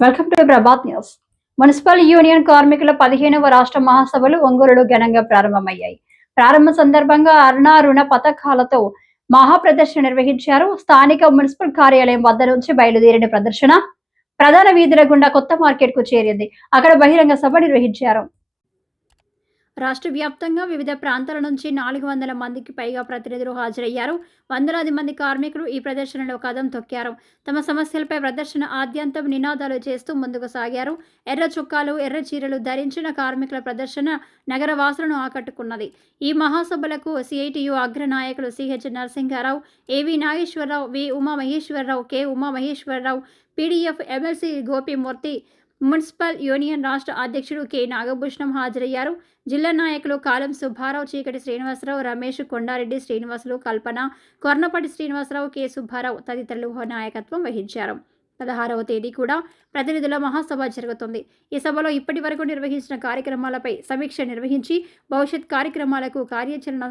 Welcome to Prabhat news municipal union కార్మికుల పదిహేనవ రాష్ట్ర మహాసభలు ఒంగోలులో ఘనంగా ప్రారంభమయ్యాయి. ప్రారంభ సందర్భంగా అరుణ రుణ పథకాలతో మహా ప్రదర్శన నిర్వహించారు. స్థానిక మున్సిపల్ కార్యాలయం వద్ద నుంచి బయలుదేరిన ప్రదర్శన ప్రధాన వీధుల గుండా కొత్త మార్కెట్కు చేరింది. అక్కడ బహిరంగ సభ నిర్వహించారు. రాష్ట్ర వ్యాప్తంగా వివిధ ప్రాంతాల నుంచి నాలుగు వందల మందికి పైగా ప్రతినిధులు హాజరయ్యారు. వందలాది మంది కార్మికులు ఈ ప్రదర్శనలో కదం తొక్కారు. తమ సమస్యలపై ప్రదర్శన ఆద్యంతం నినాదాలు చేస్తూ ముందుకు సాగారు. ఎర్ర చుక్కాలు ఎర్ర చీరలు ధరించిన కార్మికుల ప్రదర్శన నగర వాసులను ఆకట్టుకున్నది. ఈ మహాసభలకు CITU అగ్రనాయకులు CH Narasimharao AV Nageswararao V Umamaheswararao K Umamaheswararao PDF MLC Gopimurthy municipal union రాష్ట్ర అధ్యక్షుడు కె. నాగభూషణం హాజరయ్యారు. జిల్లా నాయకులు కాలం సుబ్బారావు చీకటి శ్రీనివాసరావు రమేష్ కొండారెడ్డి శ్రీనివాసులు కల్పన కొర్నపాటి శ్రీనివాసరావు కె. సుబ్బారావు తదితరులు నాయకత్వం వహించారు. పదహారవ తేదీ కూడా ప్రతినిధుల మహాసభ జరుగుతుంది. ఈ సభలో ఇప్పటి వరకు నిర్వహించిన కార్యక్రమాలపై సమీక్ష నిర్వహించి భవిష్యత్ కార్యక్రమాలకు కార్యాచరణ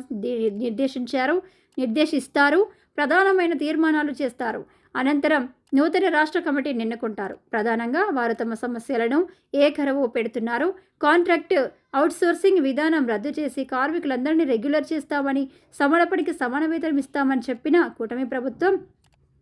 నిర్దేశించారు నిర్దేశిస్తారు ప్రధానమైన తీర్మానాలు చేస్తారు. అనంతరం నూతన రాష్ట్ర కమిటీ నిన్నుకుంటారు ప్రధానంగా వారు తమ సమస్యలను ఏ కరవు పెడుతున్నారు? కాంట్రాక్ట్ అవుట్సోర్సింగ్ విధానం రద్దు చేసి కార్మికులందరినీ రెగ్యులర్ చేస్తామని సమానపడికి సమాన వేతనం ఇస్తామని చెప్పిన కూటమి ప్రభుత్వం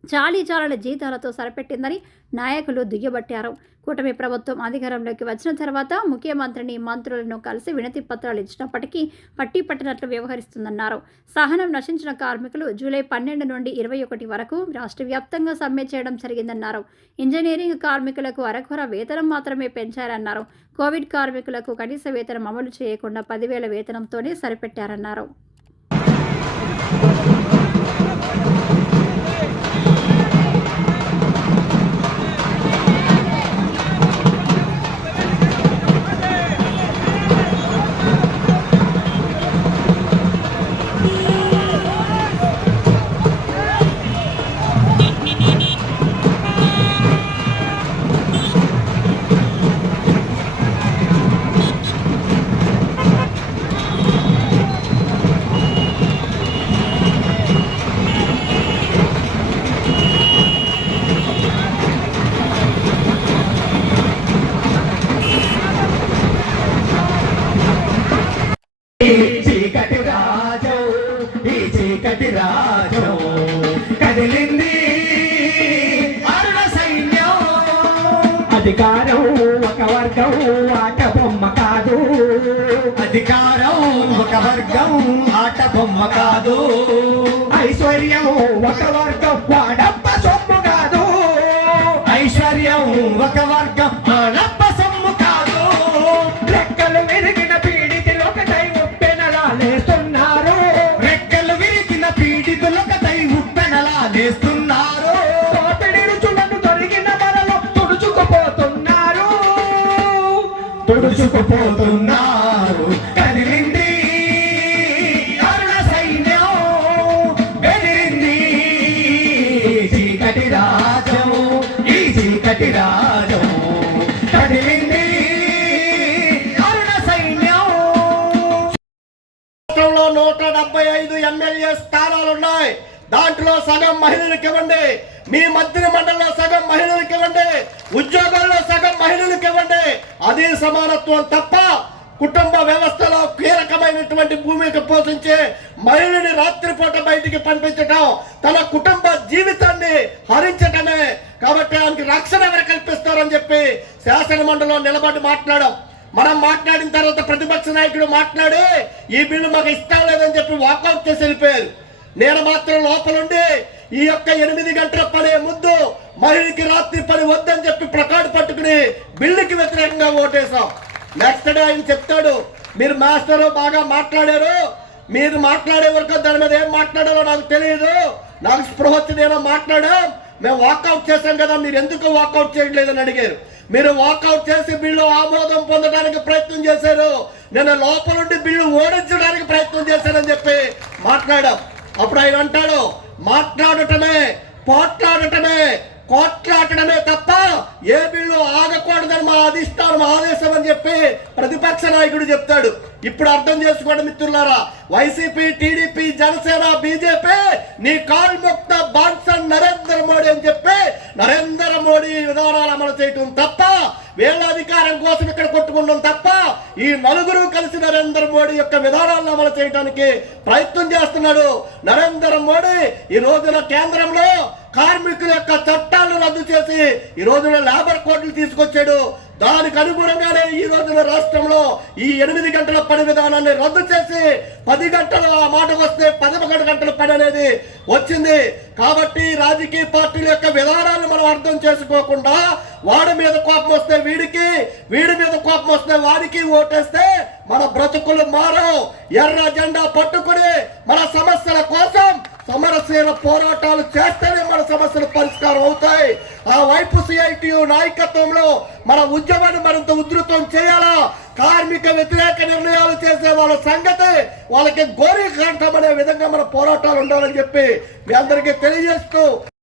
చాలీ చాలల జీతాలతో సరిపెట్టిందని నాయకులు దుయ్యబట్టారు. కూటమి ప్రభుత్వం అధికారంలోకి వచ్చిన తర్వాత ముఖ్యమంత్రిని మంత్రులను కలిసి వినతి పత్రాలు ఇచ్చినప్పటికీ పట్టి పట్టినట్లు వ్యవహరిస్తుందన్నారు. సహనం నశించిన కార్మికులు జూలై పన్నెండు నుండి ఇరవై ఒకటి వరకు రాష్ట్ర వ్యాప్తంగా సమ్మె చేయడం జరిగిందన్నారు. ఇంజనీరింగ్ కార్మికులకు అరకొర వేతనం మాత్రమే పెంచారన్నారు. కోవిడ్ కార్మికులకు కనీస వేతనం అమలు చేయకుండా పదివేల వేతనంతోనే సరిపెట్టారన్నారు. అధికారం ఒక వర్గం ఆట బొమ్మ కాదు. అధికారం ఒక వర్గం ఆట బొమ్మ కాదు. ఐశ్వర్యం ఒక వర్గం వాడప్ప సొమ్ము కాదు. ఐశ్వర్యం ఒక వర్గం తుడుచుకుపోతున్నారు. కదిలింది అరుణ సైన్యం బెదిరింది చీకటి రాజము ఈ చీకటి రాజము కదిలింది అరుణ సైన్యం. నూట డెబ్బై ఐదు ఎమ్మెల్యే స్థానాలు ఉన్నాయి దాంట్లో సగం మహిళలకు ఇవ్వండి. మీ మంత్రి మండలిలో సగం మహిళలకు ఇవ్వండి. ఉద్యోగాల్లో సగం మహిళలకు ఇవ్వండి. అదే సమానత్వం తప్ప కుటుంబ వ్యవస్థలో కీలకమైనటువంటి భూమికి పోషించే మహిళని రాత్రిపూట బయటికి పంపించటం తన కుటుంబ జీవితాన్ని హరించటమే. కాబట్టి ఆమెకి రక్షణ ఎవరు కల్పిస్తారని చెప్పి శాసనమండలిలో నిలబడి మాట్లాడాం. మనం మాట్లాడిన తర్వాత ప్రతిపక్ష నాయకుడు మాట్లాడి ఈ బిల్లు మాకు ఇష్టం లేదని చెప్పి వాకౌట్ చేసి వెళ్ళిపోయారు. నేను మాత్రం లోపలుండి ఈ యొక్క ఎనిమిది గంటల పనే ముందు మహిళకి రాత్రి పని వద్దని చెప్పి ప్రకాడు పట్టుకుని బిల్లుకి వ్యతిరేకంగా ఓటేశాం. నెక్స్ట్ డే ఆయన చెప్తాడు మీరు మాస్టర్ బాగా మాట్లాడారు మీరు మాట్లాడే వరకు దాని మీద ఏం మాట్లాడారో నాకు తెలియదు నాకు స్పృహ వచ్చి నేను మేము వాకౌట్ చేశాం కదా మీరు ఎందుకు వాకౌట్ చేయట్లేదని అడిగారు. మీరు వాకౌట్ చేసి బిల్లు ఆమోదం పొందడానికి ప్రయత్నం చేశారు నేను లోపల నుండి బిల్లు ఓడించడానికి ప్రయత్నం చేశానని చెప్పి మాట్లాడాం. ఆయన అంటాడు మాట్లాడటమే పోట్లాడటమే కోట్లాడటమే తప్ప ఏ బిల్లు ఆగకూడదని మా అధిష్టానం ఆదేశం అని చెప్పి ప్రతిపక్ష నాయకుడు చెప్తాడు. ఇప్పుడు అర్థం చేసుకోండి మిత్రులారా వైసీపీ టీడీపీ జనసేన బీజేపీ నీ కాల్ముక్త బాన్సన్ నరేంద్ర మోడీ అని చెప్పి నరేంద్ర మోడీ విధానాలు అమలు చేయటం తప్ప వీళ్ళ అధికారం కోసం ఇక్కడ కొట్టుకుంటాం తప్ప ఈ నలుగురు కలిసి నరేంద్ర మోడీ యొక్క విధానాలను అమలు చేయడానికి ప్రయత్నం చేస్తున్నాడు. నరేంద్ర మోడీ ఈ రోజున కేంద్రంలో కార్మికుల యొక్క చట్టాలను రద్దు చేసి ఈ రోజున లేబర్ కోడ్లు తీసుకొచ్చాడు. దానికి అనుగుణంగానే ఈ రోజున రాష్ట్రంలో ఈ ఎనిమిది గంటల పని విధానాన్ని రద్దు చేసి పది గంటలు ఆ మాటకు వస్తే పదకొండు గంటల పని అనేది వచ్చింది. కాబట్టి రాజకీయ పార్టీల యొక్క విధానాన్ని మనం అర్థం చేసుకోకుండా వాడి మీద కోపం వస్తే వీడికి వీడి మీద కోపం వస్తే వాడికి ఓటేస్తే మన బ్రతుకులు మారవు. ఎర్ర జెండా పట్టుకుని మన సమస్యల కోసం సమరశీల పోరాటాలు చేస్తేనే మన సమస్యలు పరిష్కారం అవుతాయి. ఆ వైపు సిఐటియు నాయకత్వంలో మన ఉద్యమాన్ని మరింత ఉధృతం చేయాలా? కార్మిక వ్యతిరేక నిర్ణయాలు చేసే వాళ్ళ సంగతి వాళ్ళకి గోరీ కంఠం అనే విధంగా మన పోరాటాలు ఉండాలని చెప్పి మీ అందరికీ తెలియజేస్తూ